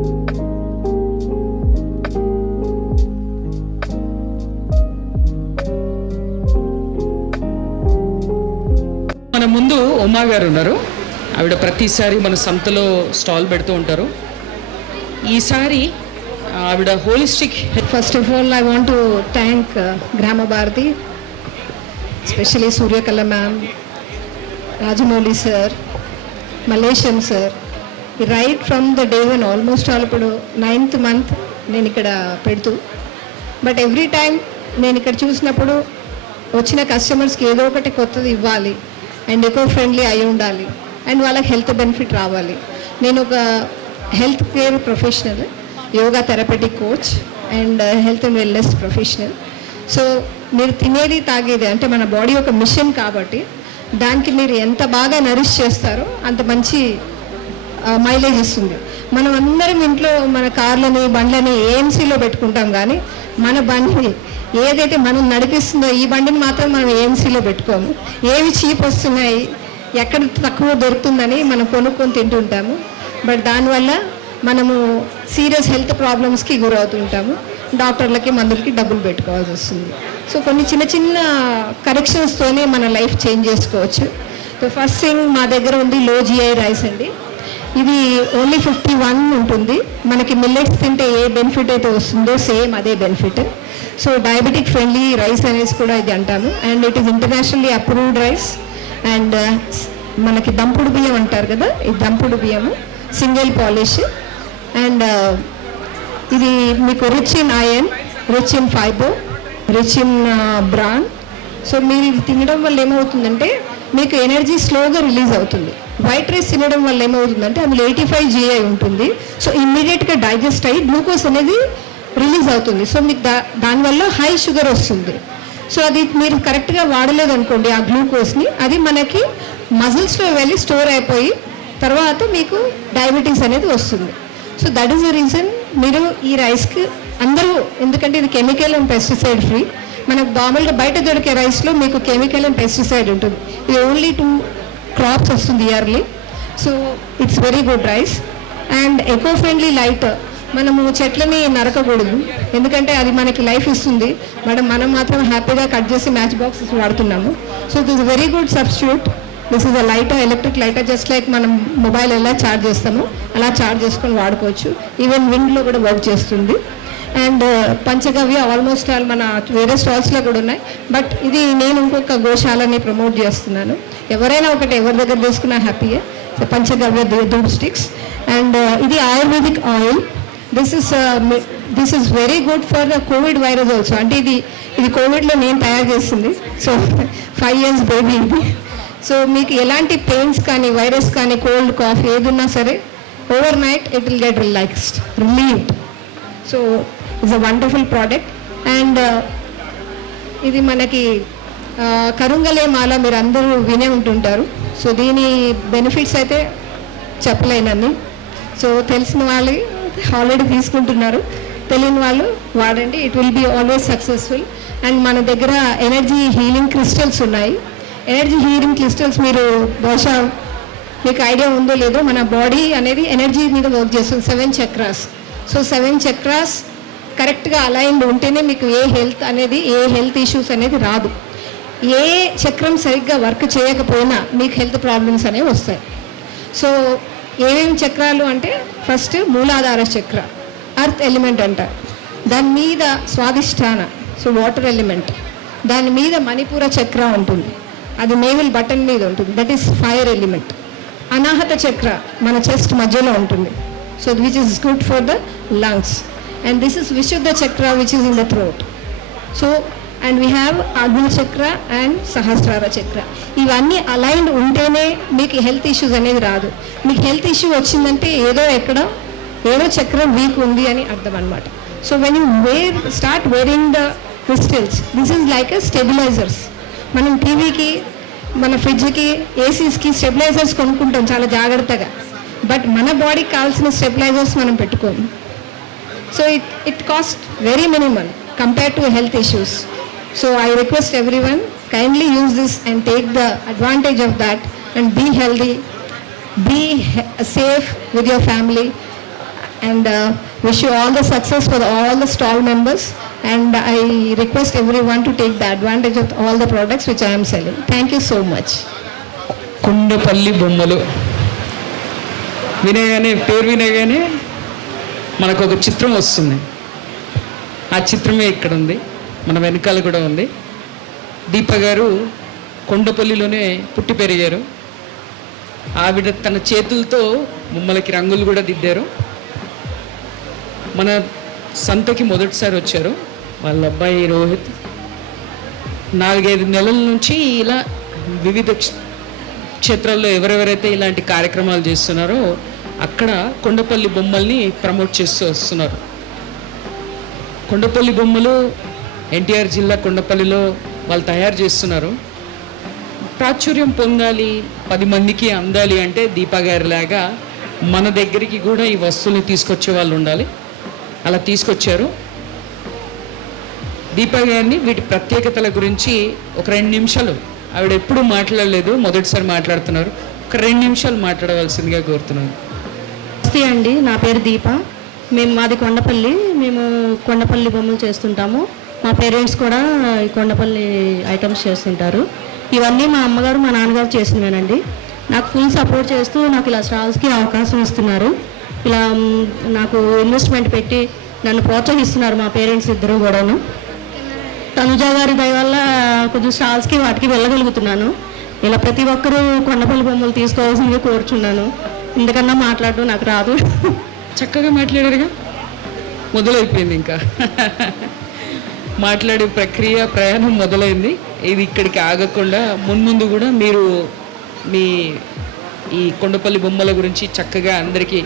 మన ముందు ఉమా గారు ఉన్నారు. ఆవిడ ప్రతిసారి మన సంతలో స్టాల్ పెడుతూ ఉంటారు. ఈసారి ఆవిడ holistic first of all I want thank Grama Bharati especially Suryakala ma'am Rajamouli sir Malaysian sir right from the day one almost all ఇప్పుడు నైన్త్ మంత్ నేను ఇక్కడ పెడుతూ. బట్ ఎవ్రీ టైం నేను ఇక్కడ చూసినప్పుడు వచ్చిన కస్టమర్స్కి ఏదో ఒకటి కొత్తది ఇవ్వాలి. అండ్ ఎకో ఫ్రెండ్లీ అయి ఉండాలి. అండ్ వాళ్ళకి హెల్త్ బెనిఫిట్ రావాలి. నేను ఒక health care professional yoga therapeutic coach and health and wellness professional so మీరు తినేది తాగేది అంటే మన బాడీ ఒక మిషన్ కాబట్టి దానికి మీరు ఎంత బాగా నరిష్ చేస్తారో అంత మంచి మైలేజ్ ఇస్తుంది. మనం అందరం ఇంట్లో మన కార్లని బండ్లని ఏఎంసీలో పెట్టుకుంటాం కానీ మన బండిని ఏదైతే మనం నడిపిస్తుందో ఈ బండిని మాత్రం మనం ఏఎంసీలో పెట్టుకోము. ఏవి చీప్ వస్తున్నాయి ఎక్కడ తక్కువ దొరుకుతుందని మనం కొనుక్కొని తింటుంటాము. బట్ దానివల్ల మనము సీరియస్ హెల్త్ ప్రాబ్లమ్స్కి గురవుతుంటాము. డాక్టర్లకి మందులకి డబ్బులు పెట్టుకోవాల్సి వస్తుంది. సో కొన్ని చిన్న చిన్న కరెక్షన్స్తోనే మన లైఫ్ చేంజ్ చేసుకోవచ్చు. సో ఫస్ట్ థింగ్ మా దగ్గర ఉంది లో జిఐ రైస్ అండి. ఇది ఓన్లీ ఫిఫ్టీ వన్ ఉంటుంది. మనకి మిల్లెట్స్ తింటే ఏ బెనిఫిట్ అయితే వస్తుందో సేమ్ అదే benefit so diabetic friendly rice అనేసి కూడా ఇది అంటాము and it is internationally approved rice and మనకి దంపుడు బియ్యం అంటారు కదా ఈ దంపుడు బియ్యము సింగిల్ పాలిష్. అండ్ uh, ఇది మీకు rich in iron rich in fibre rich in bran so మీరు ఇది తినడం వల్ల ఏమవుతుందంటే మీకు ఎనర్జీ స్లోగా రిలీజ్ అవుతుంది. వైట్ రైస్ తినడం వల్ల ఏమవుతుందంటే అందులో ఎయిటీ ఫైవ్ జీఐ ఉంటుంది. సో ఇమ్మీడియట్గా డైజెస్ట్ అయ్యి గ్లూకోజ్ అనేది రిలీజ్ అవుతుంది. సో మీకు దా దానివల్ల హై షుగర్ వస్తుంది. సో అది మీరు కరెక్ట్గా వాడలేదు అనుకోండి ఆ గ్లూకోజ్ని అది మనకి మజిల్స్లో వెళ్ళి స్టోర్ అయిపోయి తర్వాత మీకు డయాబెటీస్ అనేది వస్తుంది. So that is the reason మీరు ఈ రైస్కి అందరూ ఎందుకంటే ఇది కెమికల్ అండ్ పెస్టిసైడ్ ఫ్రీ మనకు మామూలుగా బయట దొరికే రైస్లో మీకు కెమికల్ అండ్ పెస్టిసైడ్ ఉంటుంది. ఇది ఓన్లీ టూ క్రాప్స్ వస్తుంది yearly so it's very good rice and eco friendly light మనము చెట్లని నరకకూడదు. ఎందుకంటే అది మనకి లైఫ్ ఇస్తుంది. మేడం మనం మాత్రం హ్యాపీగా కట్ చేసి మ్యాచ్ బాక్సెస్ వాడుతున్నాము. So this very good substitute this is a lighter electric lighter just like మనం మొబైల్ ఎలా ఛార్జ్ చేస్తామో అలా ఛార్జ్ చేసుకొని వాడుకోవచ్చు. ఈవెన్ విండ్లో కూడా వర్క్ చేస్తుంది. అండ్ పంచగవ్య ఆల్మోస్ట్ ఆల్ మన వేరే స్టాల్స్లో కూడా ఉన్నాయి. బట్ ఇది నేను ఇంకొక గోశాలని ప్రమోట్ చేస్తున్నాను. ఎవరైనా ఒకటి ఎవరి దగ్గర తీసుకున్నా హ్యాపీయే పంచగవ్య దూడ్ స్టిక్స్ అండ్ ఇది ayurvedic oil this is this is very good for the COVID virus also అంటే ఇది ఇది కోవిడ్లో నేను తయారు చేసింది. సో ఫైవ్ ఇయర్స్ బేబీ ఇది. సో మీకు ఎలాంటి పెయిన్స్ కానీ వైరస్ కానీ కోల్డ్ కాఫ్ ఏదున్నా సరే overnight it will get relaxed relieved so is a wonderful product and ఇది మనకి కరుంగలే మాల మీరు అందరూ వినే ఉంటుంటారు. సో దీని బెనిఫిట్స్ అయితే చెప్పలేనని సో తెలిసిన వాళ్ళు ఆల్రెడీ తీసుకుంటున్నారు. తెలియని వాళ్ళు వాడండి. It will be always successful and మన దగ్గర ఎనర్జీ హీలింగ్ క్రిస్టల్స్ ఉన్నాయి. ఎనర్జీ హీలింగ్ క్రిస్టల్స్ మీరు బహుశా మీకు ఐడియా ఉందో లేదో మన బాడీ అనేది ఎనర్జీ మీద వర్క్ చేస్తుంది. Seven chakras so seven chakras కరెక్ట్గా అలైన్డ్ ఉంటేనే మీకు ఏ హెల్త్ అనేది ఏ హెల్త్ ఇష్యూస్ అనేది రాదు. ఏ చక్రం సరిగ్గా వర్క్ చేయకపోయినా మీకు హెల్త్ ప్రాబ్లమ్స్ అనేవి వస్తాయి. సో ఏమేమి చక్రాలు అంటే ఫస్ట్ మూలాధార చక్ర అర్త్ ఎలిమెంట్ అంటారు దాని మీద స్వాదిష్టాన సో వాటర్ ఎలిమెంట్. దాని మీద మణిపూర చక్ర ఉంటుంది. అది మేవిల్ బటన్ మీద ఉంటుంది. That is fire element. Anahata chakra మన చెస్ట్ మధ్యలో ఉంటుంది. So which is good for the lungs. And this is Vishuddha chakra which is in the throat so and we have Agni chakra and సహస్రార చక్ర ఇవన్నీ aligned ఉంటేనే మీకు health issues అనేది రాదు. మీకు హెల్త్ ఇష్యూ వచ్చిందంటే ఏదో ఎక్కడ ఏదో చక్రం వీక్ ఉంది అని అర్థం అనమాట so when you wear start wearing the crystals this is like a stabilisers మనం టీవీకి మన ఫ్రిడ్జ్కి ఏసీస్కి స్టెబిలైజర్స్ కొనుక్కుంటాం చాలా జాగ్రత్తగా. బట్ మన బాడీకి కావాల్సిన స్టెబిలైజర్స్ మనం పెట్టుకోము. So it, it costs very minimal compared to health issues. So I request everyone kindly use this and take the advantage of that and be healthy, be he- safe with your family. and uh, wish you all the success for the, all the stall members. And I request everyone to take the advantage of all the products which I am selling. Thank you so much. Kundapalli బొమ్మలు వినగానే పేరు వినగానే మనకు ఒక చిత్రం వస్తుంది. ఆ చిత్రమే ఇక్కడ ఉంది మన వెనకాల కూడా ఉంది. దీప గారు కొండపల్లిలోనే పుట్టి పెరిగారు. ఆవిడ తన చేతులతో మమ్మల్కి రంగులు కూడా దిద్దారు. మన సంతకి మొదటిసారి వచ్చారు. వాళ్ళ అబ్బాయి రోహిత్. నాలుగైదు నెలల నుంచి ఇలా వివిధ క్షేత్రాల్లో ఎవరెవరైతే ఇలాంటి కార్యక్రమాలు చేస్తున్నారో అక్కడ కొండపల్లి బొమ్మల్ని ప్రమోట్ చేస్తూ వస్తున్నారు. కొండపల్లి బొమ్మలు ఎన్టీఆర్ జిల్లా కొండపల్లిలో వాళ్ళు తయారు చేస్తున్నారు. ప్రాచుర్యం పొందాలి పది మందికి అందాలి అంటే దీపాగారి లాగా మన దగ్గరికి కూడా ఈ వస్తువుని తీసుకొచ్చే వాళ్ళు ఉండాలి. అలా తీసుకొచ్చారు. దీపా గారిని వీటి ప్రత్యేకతల గురించి ఒక రెండు నిమిషాలు ఆవిడ ఎప్పుడు మాట్లాడలేదు మొదటిసారి మాట్లాడుతున్నారు. ఒక రెండు నిమిషాలు మాట్లాడవలసిందిగా కోరుతున్నాను. నమస్తే అండి నా పేరు దీప. మేము మాది కొండపల్లి మేము కొండపల్లి బొమ్మలు చేస్తుంటాము. మా పేరెంట్స్ కూడా ఈ కొండపల్లి ఐటమ్స్ చేస్తుంటారు. ఇవన్నీ మా అమ్మగారు మా నాన్నగారు చేసినవేనండి నాకు ఫుల్ సపోర్ట్ చేస్తూ నాకు ఇలా స్టాల్స్కి అవకాశం ఇస్తున్నారు. ఇలా నాకు ఇన్వెస్ట్మెంట్ పెట్టి నన్ను ప్రోత్సహిస్తున్నారు మా పేరెంట్స్ ఇద్దరు కూడాను. తనుజ గారి దయ వల్ల కొంచెం స్టాల్స్కి వాటికి వెళ్ళగలుగుతున్నాను. ఇలా ప్రతి ఒక్కరూ కొండపల్లి బొమ్మలు తీసుకోవాల్సిందిగా కోరుచున్నాను. ఇంతకన్నా మాట్లాడడం నాకు రాదు. చక్కగా మాట్లాడారుగా? మొదలైపోయింది ఇంకా. మాట్లాడే ప్రక్రియ ప్రయాణం మొదలైంది. ఇది ఇక్కడికి ఆగకుండా మున్ముందు కూడా మీరు మీ ఈ కొండపల్లి బొమ్మల గురించి చక్కగా అందరికీ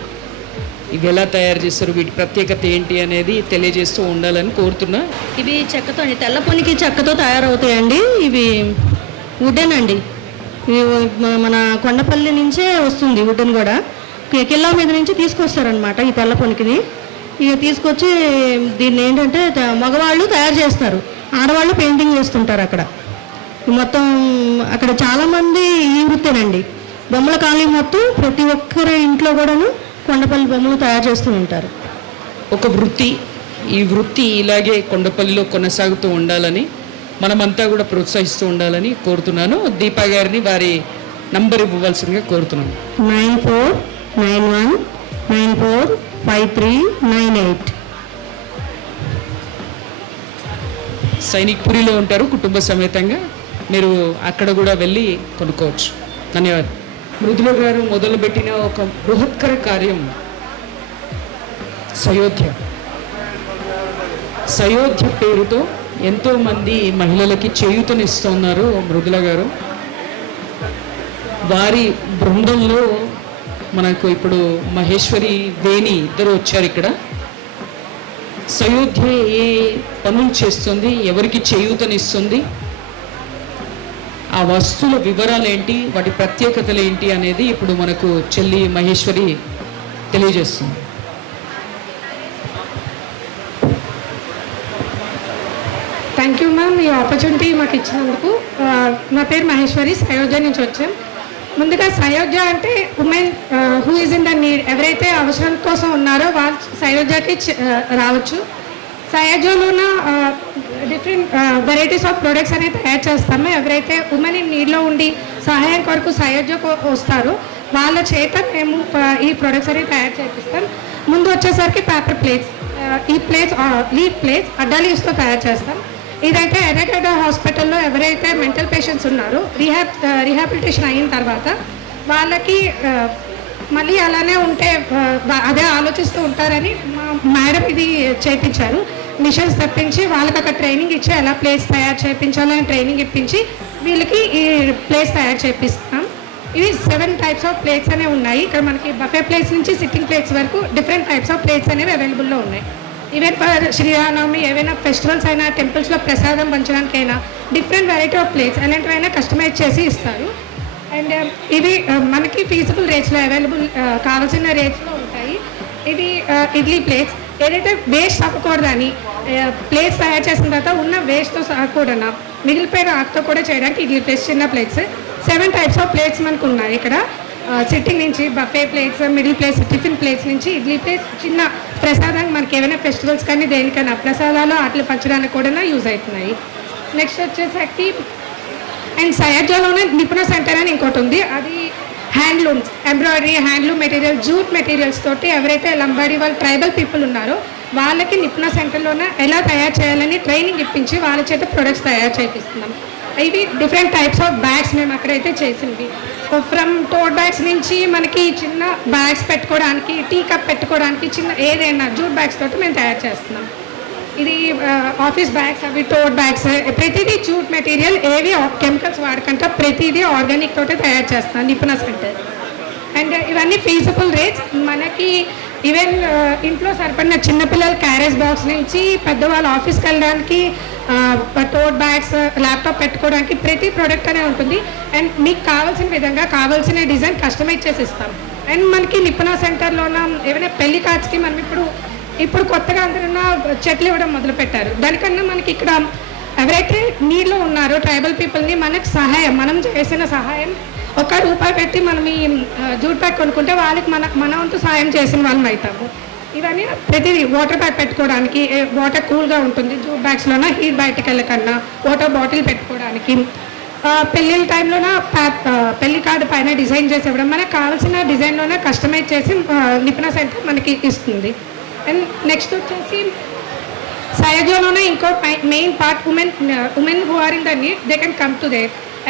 ఇవి ఎలా తయారు చేస్తారు వీటి ప్రత్యేకత ఏంటి అనేది తెలియజేస్తూ ఉండాలని కోరుతున్నా. ఇవి చెక్కతో అండి. తెల్ల పొనికి చెక్కతో తయారవుతాయండి. ఇవి వుడెన్ అండి. మన కొండపల్లి నుంచే వస్తుంది వుడెన్ కూడా కిల్లా మీద నుంచి తీసుకొస్తారనమాట ఈ తెల్ల పొనికిని. ఇక తీసుకొచ్చి దీన్ని ఏంటంటే మగవాళ్ళు తయారు చేస్తారు. ఆడవాళ్ళు పెయింటింగ్ చేస్తుంటారు అక్కడ. మొత్తం అక్కడ చాలామంది ఈ వృత్తేనండి. బొమ్మల కాలనీ మొత్తం ప్రతి ఒక్కరి ఇంట్లో కూడాను కొండపల్లి బొమ్మలు తయారు చేస్తూ ఉంటారు. ఒక వృత్తి ఈ వృత్తి ఇలాగే కొండపల్లిలో కొనసాగుతూ ఉండాలని మనమంతా కూడా ప్రోత్సహిస్తూ ఉండాలని కోరుతున్నాను. దీపా గారిని వారి నంబర్ ఇవ్వవలసిందిగా కోరుతున్నాను. Nine four nine one nine four five three nine eight. సైనిక్పురిలో ఉంటారు కుటుంబ సమేతంగా. మీరు అక్కడ కూడా వెళ్ళి కొనుక్కోవచ్చు. ధన్యవాదాలు. మృదుల గారు మొదలుపెట్టిన ఒక బృహత్కర కార్యం సయోధ్య. సయోధ్య పేరుతో ఎంతోమంది మహిళలకి చేయూతనిస్తున్నారు మృదుల గారు. వారి బృందంలో మనకు ఇప్పుడు మహేశ్వరి వేణి ఇద్దరు వచ్చారు ఇక్కడ. సయోధ్య ఏ పనులు చేస్తుంది ఎవరికి చేయూతనిస్తుంది ఆ వస్తువుల వివరాలు ఏంటి వాటి ప్రత్యేకతలు ఏంటి అనేది ఇప్పుడు మనకు చెల్లి మహేశ్వరి తెలియజేస్తుంది. థ్యాంక్ యూ మ్యామ్ ఈ ఆపర్చునిటీ మాకు ఇచ్చినందుకు నా పేరు మహేశ్వరి సయోధ్య నుంచి వచ్చాం. ముందుగా సయోధ్య అంటే women who is in the need ఎవరైతే అవసరం కోసం ఉన్నారో వాళ్ళు సయోధ్యకి రావచ్చు. సయోధ్యలో ఉన్న డిఫరెంట్ వెరైటీస్ ఆఫ్ ప్రొడక్ట్స్ అనేవి తయారు చేస్తాము. ఎవరైతే ఉమెన్ ఇన్ నీడ్లో ఉండి సహాయం కొరకు సయోధ్యకు వస్తారో వాళ్ళ చేత మేము ఈ ప్రొడక్ట్స్ అనేవి తయారు చేపిస్తాం. ముందు వచ్చేసరికి పేపర్ ప్లేట్స్ ఈ ప్లేట్స్ లీవ్ ప్లేట్స్ అడ్డాలీవ్స్తో తయారు చేస్తాం. ఇదైతే ఎర్రగడ్డ హాస్పిటల్లో ఎవరైతే మెంటల్ పేషెంట్స్ ఉన్నారో రీహాబ్ రీహాబిలిటేషన్ అయిన తర్వాత వాళ్ళకి మళ్ళీ అలానే ఉంటే అదే ఆలోచిస్తూ ఉంటారని మా మేడం ఇది చేయించారు మిషన్స్ తెప్పించి వాళ్ళకి అక్కడ ట్రైనింగ్ ఇచ్చి ఎలా ప్లేస్ తయారు చేయించాలని ట్రైనింగ్ ఇప్పించి వీళ్ళకి ఈ ప్లేస్ తయారు చేపిస్తాం. ఇవి సెవెన్ టైప్స్ ఆఫ్ ప్లేట్స్ అనేవి ఉన్నాయి. ఇక్కడ మనకి బఫే ప్లేట్స్ నుంచి సిట్టింగ్ ప్లేట్స్ వరకు డిఫరెంట్ టైప్స్ ఆఫ్ ప్లేట్స్ అనేవి అవైలబుల్లో ఉన్నాయి. ఈవెన్ ఫర్ శ్రీరామనవమి ఏవైనా ఫెస్టివల్స్ అయినా టెంపుల్స్లో ప్రసాదం పంచడానికైనా డిఫరెంట్ వెరైటీ ఆఫ్ ప్లేట్స్ అలాంటివైనా కస్టమైజ్ చేసి ఇస్తారు. అండ్ um, ఇవి uh, మనకి ఫీజిబుల్ రేట్స్లో అవైలబుల్ కావాల్సిన రేట్స్లో ఉంటాయి. ఇవి uh, ఇడ్లీ ప్లేట్స్ ఏదైతే వేస్ట్ అవ్వకూడదని ప్లేట్స్ తయారు చేసిన తర్వాత ఉన్న వేస్ట్తో సహా కూడా మిగిలిపోయిన ఆకుతో కూడా చేయడానికి ఇడ్లీ ప్లేట్స్ చిన్న plates seven types of plates మనకు ఉన్నాయి ఇక్కడ. Uh, సిట్టింగ్ నుంచి buffet plates middle plates tiffin plates నుంచి ఇడ్లీ ప్లేట్స్ చిన్న ప్రసాదానికి మనకి ఏమైనా ఫెస్టివల్స్ కానీ దేనికైనా ప్రసాదాలు ఆటలు పంచడానికి కూడా యూజ్ అవుతున్నాయి. నెక్స్ట్ వచ్చేసరికి అండ్ సయాజాలోనే నిపుణ సెంటర్ అని ఇంకోటి ఉంది. అది handlooms embroidery handloom material jute materials తోటి ఎవరైతే లంబాడీ వాళ్ళు ట్రైబల్ పీపుల్ ఉన్నారో వాళ్ళకి నిపుణ సెంటర్లోనే ఎలా తయారు చేయాలని ట్రైనింగ్ ఇప్పించి వాళ్ళ చేత ప్రొడక్ట్స్ తయారు చేపిస్తున్నాం. ఇవి డిఫరెంట్ టైప్స్ ఆఫ్ బ్యాగ్స్ మేము అక్కడైతే చేసింది ఫ్రమ్ టోట్ బ్యాగ్స్ నుంచి మనకి చిన్న బ్యాగ్స్ పెట్టుకోవడానికి టీ కప్ పెట్టుకోవడానికి చిన్న ఏదైనా జూట్ బ్యాగ్స్ తోటి మేము తయారు చేస్తున్నాం. ఇది ఆఫీస్ బ్యాగ్స్ అవి టోట్ బ్యాగ్స్ ప్రతిదీ జూట్ మెటీరియల్ ఏవి కెమికల్స్ వాడకుండా ప్రతిదీ ఆర్గానిక్ తోటే తయారు చేస్తున్నాం నిపుణ సెంటర్ అండ్ ఇవన్నీ ఫీజబుల్ రేట్స్ మనకి ఈవెన్ ఇంట్లో సరిపడిన చిన్నపిల్లల క్యారేజ్ బాక్స్ నుంచి పెద్దవాళ్ళ ఆఫీస్కి వెళ్ళడానికి టోట్ బ్యాగ్స్ ల్యాప్టాప్ పెట్టుకోవడానికి ప్రతి ప్రోడక్ట్ అనే ఉంటుంది. అండ్ మీకు కావాల్సిన విధంగా కావాల్సిన డిజైన్ కస్టమైజ్ చేసి ఇస్తాం అండ్ మనకి నిపుణ సెంటర్లోన ఏమైనా పెళ్ళి కార్డ్స్కి మనం ఇప్పుడు ఇప్పుడు కొత్తగా అందరున్న చెట్లు ఇవ్వడం మొదలు పెట్టారు దానికన్నా మనకి ఇక్కడ ఎవరైతే నీళ్ళు ఉన్నారో ట్రైబల్ పీపుల్ని మనకు సహాయం మనం చేసిన సహాయం ఒక రూపాయి పెట్టి మనం ఈ జూట్ ప్యాక్ కొనుక్కుంటే వాళ్ళకి మన మన వంతు సహాయం చేసిన వాళ్ళం అవుతాము. ఇవన్నీ ప్రతిదీ వాటర్ బ్యాగ్ పెట్టుకోవడానికి వాటర్ కూల్గా ఉంటుంది. జూట్ బ్యాగ్స్లోన హీట్ బయటకు వెళ్ళకన్నా వాటర్ బాటిల్ పెట్టుకోవడానికి. పెళ్ళిళ్ళ టైంలోన ప్యా- పెళ్ళి కార్డు పైన డిజైన్ చేసి ఇవ్వడం. మనకు కావాల్సిన డిజైన్లోనే కస్టమైజ్ చేసి నిపుణ సెంటర్ మనకి ఇస్తుంది. అండ్ నెక్స్ట్ వచ్చేసి సయజోలోనే ఇంకో main part women women who are in the need they can come to they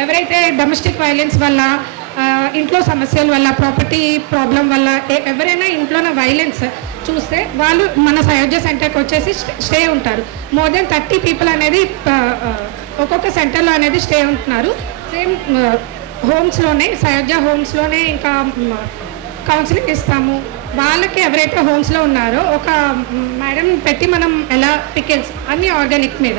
ఎవరైతే డొమెస్టిక్ వైలెన్స్ వల్ల ఇంట్లో సమస్యల వల్ల ప్రాపర్టీ ప్రాబ్లం వల్ల ఎవరైనా ఇంట్లోన వైలెన్స్ చూస్తే వాళ్ళు మన అయోధ్య సెంటర్కి వచ్చేసి స్టే ఉంటారు. మోర్ దెన్ థర్టీ పీపుల్ అనేది ఒక్కొక్క సెంటర్లో అనేది స్టే ఉంటున్నారు. సేమ్ హోమ్స్లోనే సయోధ్య హోమ్స్లోనే ఇంకా కౌన్సిలింగ్ ఇస్తాము. వాళ్ళకి ఎవరైతే హోమ్స్లో ఉన్నారో ఒక మేడం పెట్టి మనం ఎలా పికిల్స్ అన్ని ఆర్గానిక్ మీద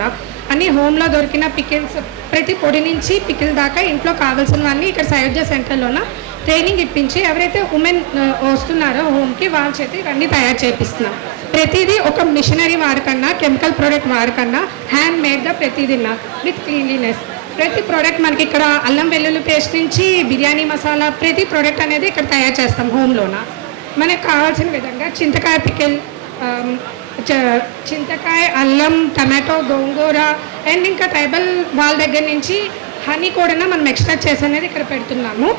అన్ని హోమ్లో దొరికిన పికిల్స్ ప్రతి పొడి నుంచి పికిల్ దాకా ఇంట్లో కావాల్సినవన్నీ ఇక్కడ సయోధ్య సెంటర్లోన ట్రైనింగ్ ఇప్పించి ఎవరైతే ఉమెన్ వస్తున్నారో హోమ్కి వాళ్ళ చేతి ఇవన్నీ తయారు చేపిస్తున్నాం. ప్రతిదీ ఒక మిషనరీ వాడకన్నా కెమికల్ ప్రోడక్ట్ వాడకన్నా హ్యాండ్ మేడ్గా ప్రతిదీ విత్ క్లీన్లీనెస్. ప్రతి ప్రోడక్ట్ మనకి ఇక్కడ అల్లం వెల్లుల్లి పేస్ట్ నుంచి బిర్యానీ మసాలా ప్రతి ప్రోడక్ట్ అనేది ఇక్కడ తయారు చేస్తాం హోమ్లోన. మనకు కావాల్సిన విధంగా చింతకాయ పికిల్ చింతకాయ అల్లం టమాటో గోంగూర అండ్ ఇంకా ట్రైబల్ వాళ్ళ దగ్గర నుంచి హనీ కూడా మనం ఎక్స్ట్రాక్ట్ చేసి అనేది ఇక్కడ పెడుతున్నాము.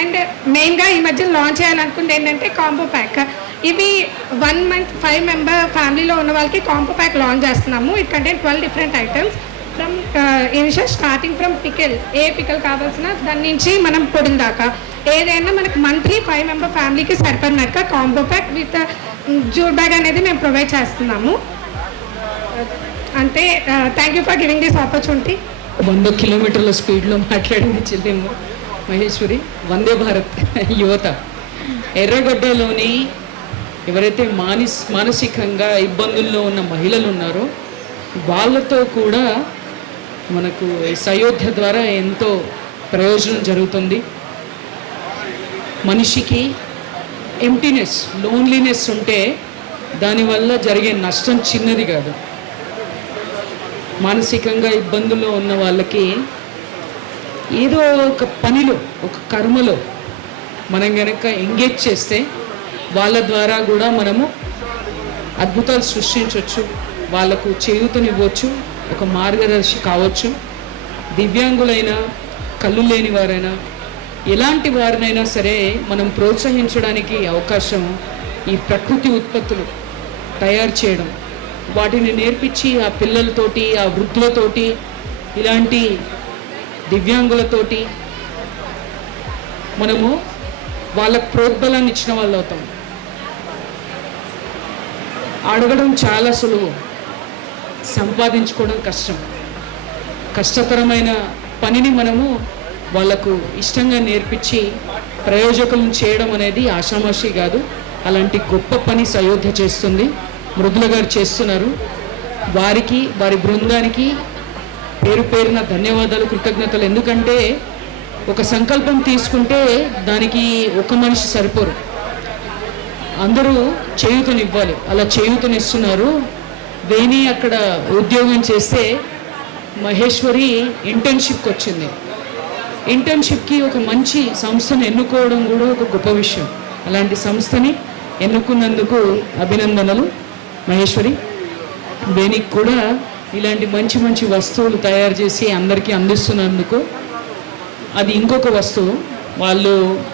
అండ్ మెయిన్గా ఈ మధ్య లాంచ్ చేయాలనుకుంది ఏంటంటే కాంబో ప్యాక్ ఇవి వన్ మంత్ ఫైవ్ మెంబర్ ఫ్యామిలీలో ఉన్న వాళ్ళకి కాంబో ప్యాక్ లాంచ్ చేస్తున్నాము. It contain twelve different items from initial starting from pickle A pickle కావాల్సిన దాని నుంచి మనం పొడిల దాకా. ఏదైనా మనకు మంత్లీ ఫైవ్ మెంబర్ ఫ్యామిలీకి సరిపడినట్టు combo pack with jute bag అనేది మేము ప్రొవైడ్ చేస్తున్నాము. అంటే thank you for giving this opportunity వంద కిలోమీటర్ల స్పీడ్లో మాట్లాడింది చెల్లెమ్మ. మహేశ్వరి వందే భారత్ యువత. ఎర్రగడ్డలోని ఎవరైతే మానిస్ మానసికంగా ఇబ్బందుల్లో ఉన్న మహిళలు ఉన్నారో వాళ్ళతో కూడా మనకు సయోధ్య ద్వారా ఎంతో ప్రయోజనం జరుగుతుంది. మనిషికి ఎంటీనెస్ లోన్లీనెస్ ఉంటే దానివల్ల జరిగే నష్టం చిన్నది కాదు. మానసికంగా ఇబ్బందుల్లో ఉన్న వాళ్ళకి ఏదో ఒక పనిలో ఒక కర్మలో మనం కనుక ఎంగేజ్ చేస్తే వాళ్ళ ద్వారా కూడా మనము అద్భుతాలు సృష్టించవచ్చు వాళ్ళకు చేయూతనివ్వచ్చు ఒక మార్గదర్శి కావచ్చు. దివ్యాంగులైన కళ్ళు లేని వారైనా ఎలాంటి వారినైనా సరే మనం ప్రోత్సహించడానికి అవకాశం ఈ ప్రకృతి ఉత్పత్తులు తయారు చేయడం. వాటిని నేర్పించి ఆ పిల్లలతోటి ఆ వృద్ధులతోటి ఇలాంటి దివ్యాంగులతోటి మనము వాళ్ళకు ప్రోద్బలాన్ని ఇచ్చిన వాళ్ళు అవుతాం. అడగడం చాలా సులువు. సంపాదించుకోవడం కష్టం. కష్టతరమైన పనిని మనము వాళ్ళకు ఇష్టంగా నేర్పించి ప్రయోజకం చేయడం అనేది ఆషామాషి కాదు. అలాంటి గొప్ప పని సయోధ్య చేస్తుంది. మృదుల గారు చేస్తున్నారు. వారికి వారి బృందానికి పేరు పేరున ధన్యవాదాలు కృతజ్ఞతలు. ఎందుకంటే ఒక సంకల్పం తీసుకుంటే దానికి ఒక మనిషి సరిపోరు. అందరూ చేయూతనివ్వాలి. అలా చేయూతనిస్తున్నారు. వేణి అక్కడ ఉద్యోగం చేస్తే మహేశ్వరి ఇంటర్న్షిప్కి వచ్చింది ఇంటర్న్షిప్కి ఒక మంచి సంస్థను ఎన్నుకోవడం కూడా ఒక గొప్ప విషయం. అలాంటి సంస్థని ఎన్నుకున్నందుకు అభినందనలు మహేశ్వరి. దేనికి కూడా ఇలాంటి మంచి మంచి వస్తువులు తయారు చేసి అందరికీ అందిస్తున్నందుకు అది ఇంకొక వస్తువు. వాళ్ళు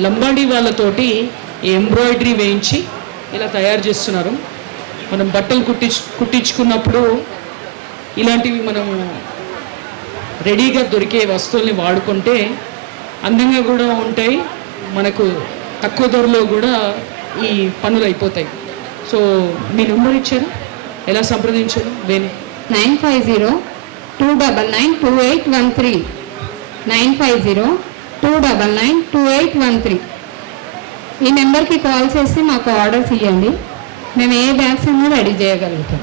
లంబాడీ వాళ్ళతోటి ఎంబ్రాయిడరీ వేయించి ఇలా తయారు చేస్తున్నారు. మనం బట్టలు కుట్టించు కుట్టించుకున్నప్పుడు ఇలాంటివి మనం రెడీగా దొరికే వస్తువుల్ని వాడుకుంటే అందంగా కూడా ఉంటాయి. మనకు తక్కువ ధరలో కూడా ఈ పనులు అయిపోతాయి. సో మీ నెంబర్ ఇచ్చారు? ఎలా సంప్రదించారు? Veni. Nine five zero two double nine two eight one three. Nine five zero two double nine two eight one three. ఈ నెంబర్కి కాల్ చేసి మాకు ఆర్డర్స్ ఇవ్వండి మేము ఏ బ్యాగ్స్ అయినా రెడీ చేయగలుగుతాం.